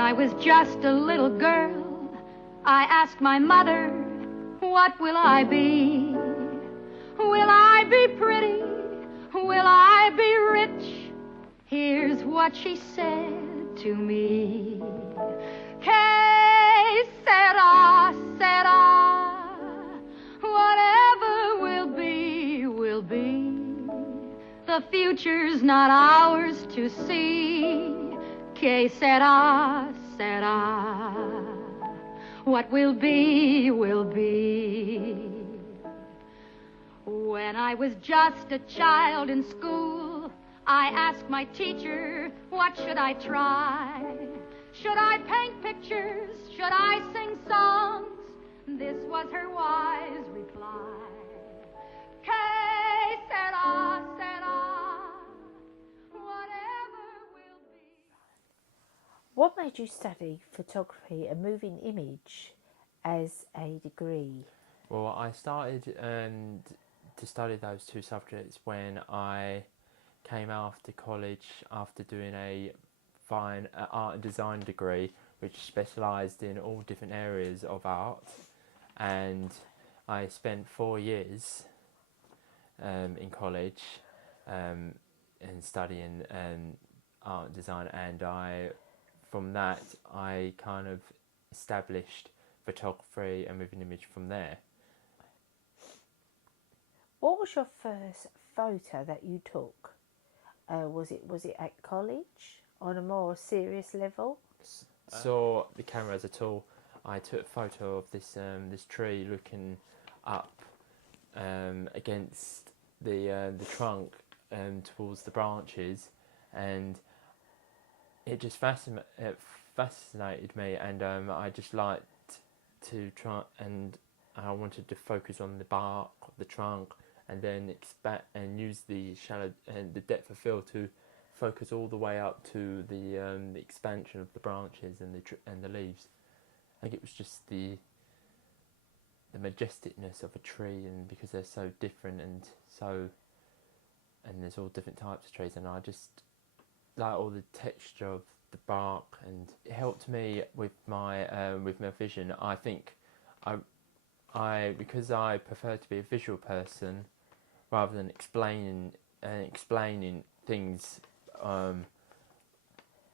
I was just a little girl, I asked my mother, what will I be? Will I be pretty? Will I be rich? Here's what she said to me. Que sera, whatever will be, will be. The future's not ours to see. Que sera, what will be, will be. When I was just a child in school, I asked my teacher, what should I try? Should I paint pictures? Should I sing songs? This was her wise reply. Que sera, whatever will be. What made you study photography and moving image as a degree? Well, I started to study those two subjects when I came after college after doing a fine art and design degree, which specialised in all different areas of art, and I spent 4 years in college and studying art and design, and from that I kind of established photography and moving image from there. What was your first photo that you took? Was it at college on a more serious level? Saw the camera as a tool. I took a photo of this tree looking up against the trunk towards the branches, and it just fascinated me, and I just liked to try, and I wanted to focus on the bark of the trunk, and then expand and use the shallow and the depth of field to focus all the way up to the expansion of the branches and the leaves. I think it was just the majesticness of a tree, and because they're so different and there's all different types of trees, and I just like all the texture of the bark, and it helped me with my vision. I think I because I prefer to be a visual person rather than explaining things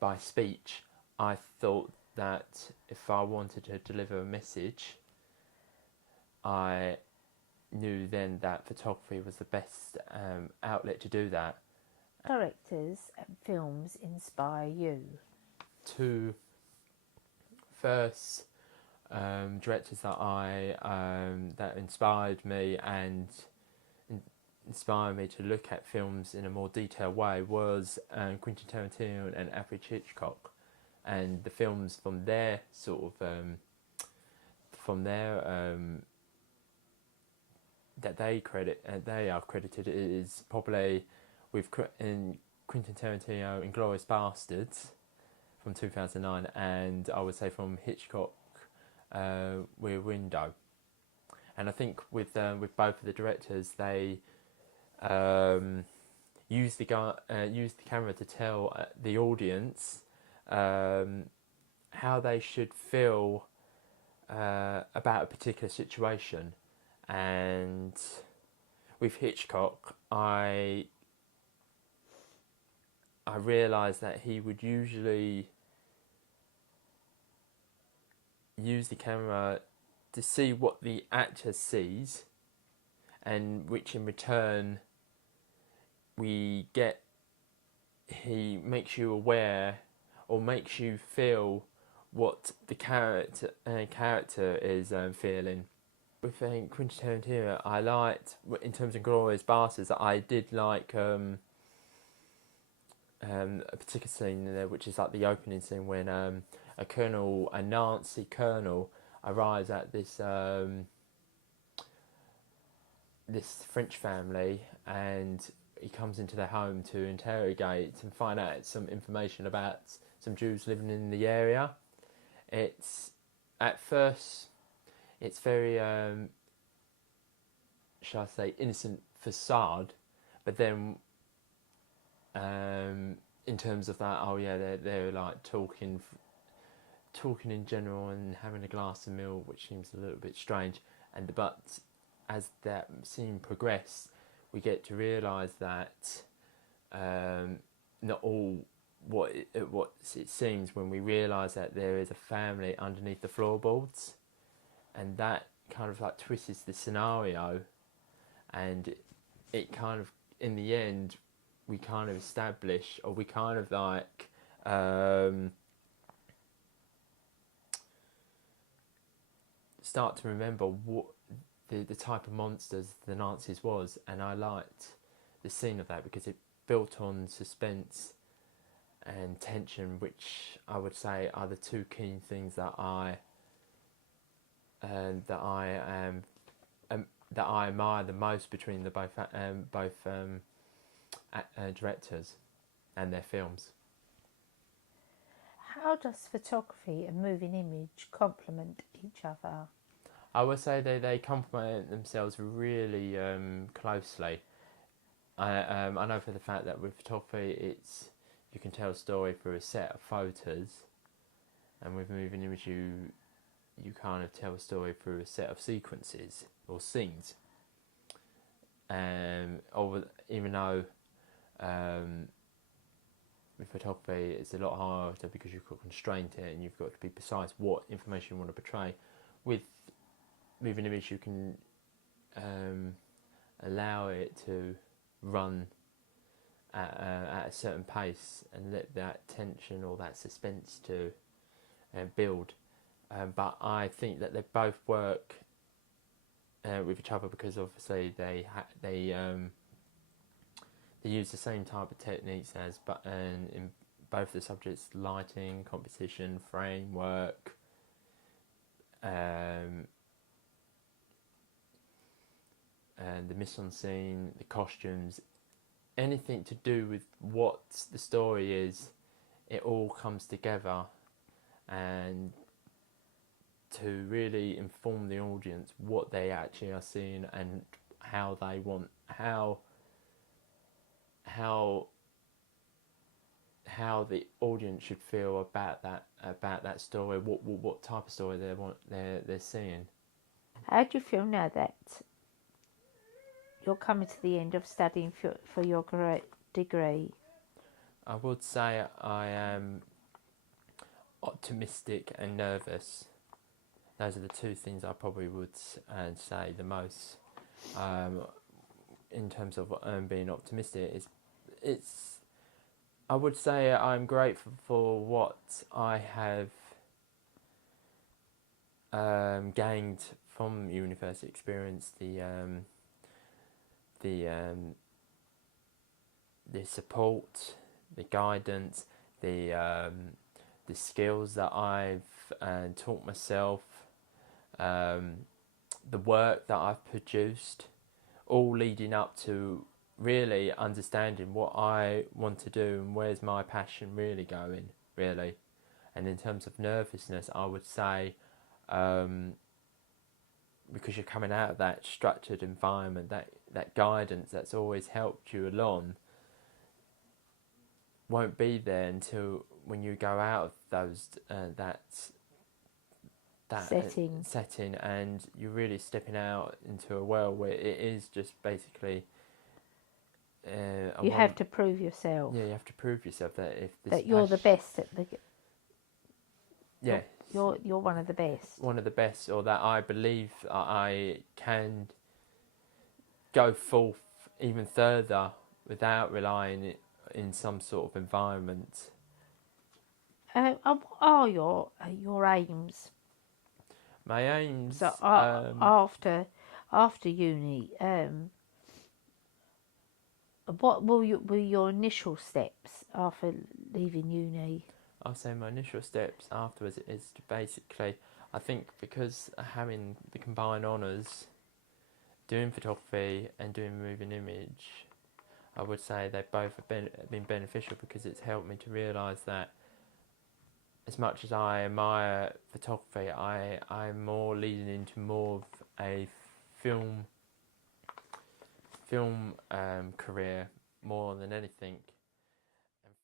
by speech. I thought that if I wanted to deliver a message, I knew then that photography was the best outlet to do that. Directors and films inspire you? Two first directors that that inspired me and inspired me to look at films in a more detailed way was Quentin Tarantino and Alfred Hitchcock, and the films from their that they are credited is probably with Quentin Tarantino, Inglourious Basterds from 2009, and I would say from Hitchcock, Rear Window. And I think with both of the directors, they use the camera to tell the audience how they should feel about a particular situation. And with Hitchcock, I realised that he would usually use the camera to see what the actor sees, and which in return he makes you aware or makes you feel what the character is feeling. With Quentin Tarantino, I liked, in terms of Inglourious Basterds, I did like a particular scene there, which is like the opening scene when a Nazi colonel arrives at this French family, and he comes into their home to interrogate and find out some information about some Jews living in the area. It's at first it's very shall I say innocent facade, but then in terms of that, oh yeah, they're like talking talking in general and having a glass of milk, which seems a little bit strange. But as that scene progresses, we get to realise that not all what it seems when we realise that there is a family underneath the floorboards, and that kind of like twists the scenario, and it kind of, in the end, we kind of establish, or we kind of like start to remember what the type of monsters the Nazis was. And I liked the scene of that because it built on suspense and tension, which I would say are the two key things that I admire the most between the both directors and their films. How does photography and moving image complement each other? I would say they complement themselves really closely. I know for the fact that with photography, you can tell a story through a set of photos, and with moving image, you kind of tell a story through a set of sequences or scenes. Even though with photography it's a lot harder because you've got to constrain it and you've got to be precise what information you want to portray. With moving image, you can allow it to run at a certain pace and let that tension or that suspense to build. But I think that they both work with each other because obviously they use the same type of techniques in both the subjects: lighting, composition, framework, and the mise-en-scene, the costumes, anything to do with what the story is. It all comes together, and to really inform the audience what they actually are seeing and how they want how the audience should feel about that story, what type of story they're seeing. How do you feel now that you're coming to the end of studying for your degree? I would say I am optimistic and nervous. Those are the two things I probably would say the most. In terms of being optimistic, I would say I'm grateful for what I have gained from university experience, the support, the guidance, the skills that I've taught myself, the work that I've produced, all leading up to really understanding what I want to do and where's my passion really going, really. And in terms of nervousness, I would say because you're coming out of that structured environment, that guidance that's always helped you along won't be there until when you go out of those that setting, and you're really stepping out into a world where it is just basically you have to prove yourself. Yeah, you have to prove yourself that you're the best at the. Yeah, you're one of the best. One of the best, or that I believe I can go forth even further without relying in some sort of environment. What are your aims? My aims. So after uni, what will your initial steps after leaving uni? I'll say my initial steps afterwards is to basically, I think because having the combined honours, doing photography and doing moving image, I would say they both have been beneficial because it's helped me to realise that as much as I admire photography, I'm more leading into more of a film career more than anything.